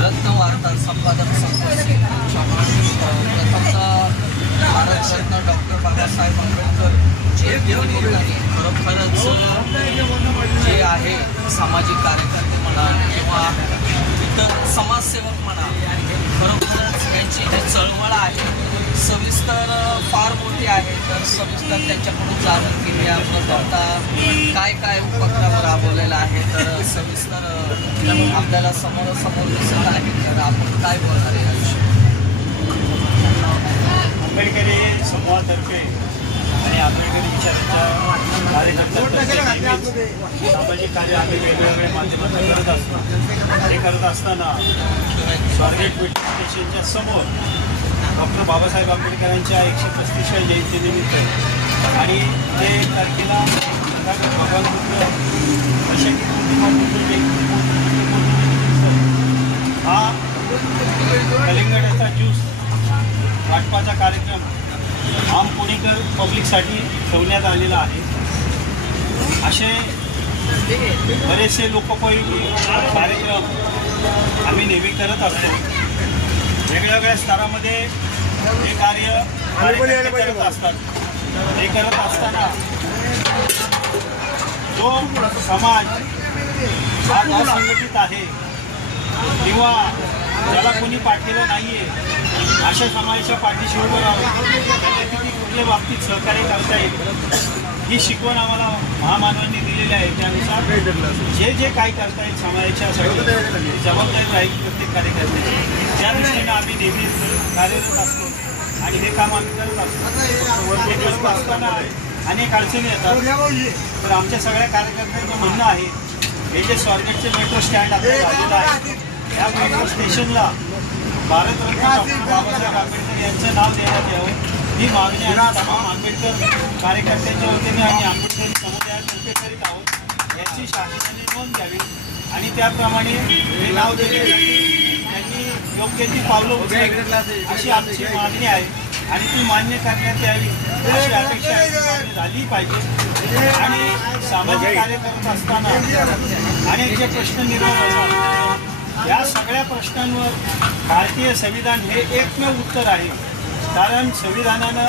रत्नवार्ता संपादक प्रथमतः भारतरत्न डॉक्टर बाबासाहेब आंबेडकर जयंती खरोखरच जे आहे सामाजिक कार्यकर्ते म्हणा किंवा इतर समाजसेवक म्हणा, खरोखरच यांची जी चळवळ आहे सविस्तर फार मोठी आहे. तर सविस्तर त्यांच्याकडून जाणून घेऊया प्रथमतः काय काय उपक्रम राबवलेला आहे. तर सविस्तर आपल्याला समोरासमोर दिसत आहे. तर आपण काय बोलणार आहे याविषयी? आंबेडकरी समूहातर्फे आणि आंबेडकरी विचारांच्या कार्यकर्त्यांतर्फे सामाजिक कार्य आम्ही वेगवेगळ्या माध्यमातून करत असतो. हे करत असताना स्वारगेट पेट्रोल स्टेशनच्या समोर डॉक्टर बाबासाहेब आंबेडकरांच्या 135व्या जयंतीनिमित्त आणि 1 तारखेला भगवान बुद्ध हा कलिंगडाचा ज्यूस वाटपाचा कार्यक्रम आम पुणेकर पब्लिकसाठी ठेवण्यात आलेला आहे. असे बरेचसे लोकोपयोगी कार्यक्रम आम्ही नेहमी करत असतो. वेगवेगळ्या स्तरामध्ये हे कार्य करत असतात. हे करत असताना जो समाज हा असंघटित आहे किंवा ज्याला कोणी पाठलेलं नाही आहे अशा समाजाच्या पाठीशी उभं राहून किती कुठल्या बाबतीत सहकार्य करता येईल ही शिकवण आम्हाला महामानवांनी दिलेली आहे. त्यानुसार जे जे काय करता येईल समाजाच्या जबाबदारी राहील प्रत्येक कार्यकर्त्याची, त्या दृष्टीनं आम्ही नेहमी कार्यरत असतो आणि हे काम आम्ही करत असतो. असताना अनेक अडचणी येतात. तर आमच्या सगळ्या कार्यकर्त्यांचं म्हणणं आहे हे जे स्वारगेटचे मेट्रो स्टँड आता झालेलं आहे या मेट्रो स्टेशनला भारतरत्न डॉक्टर बाबासाहेब आंबेडकर यांचं नाव देण्यात यावं ही मागणी आम्ही तमाम आंबेडकर कार्यकर्त्यांच्या वतीने आणि आंबेडकरी समुदायातर्फे करीत आहोत. याची शासनाने नोंद घ्यावी आणि त्याप्रमाणे हे नाव देण्यासाठी त्यांनी योग्य ती पावलं उचलावी अशी आमची मागणी आहे आणि ती मान्य करण्यात यावी अशी अपेक्षा झाली पाहिजे. आणि सामाजिक कार्य करत असताना अनेक जे प्रश्न निर्माण होतात या सगळ्या प्रश्नांवर भारतीय संविधान हे एकमेव उत्तर आहे. कारण संविधानानं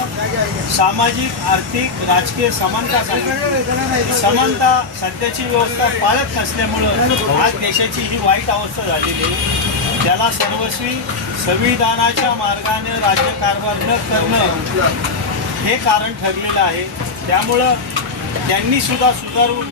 सामाजिक, आर्थिक, राजकीय समानता सांगितली. समानता सध्याची व्यवस्था पाळत नसल्यामुळं आज देशाची ही वाईट अवस्था झालेली आहे. त्याला सर्वस्वी संविधानाच्या मार्गाने राज्यकारभार न करणं हे कारण ठरलेलं आहे. त्यामुळं त्यांनी सुद्धा सुधारून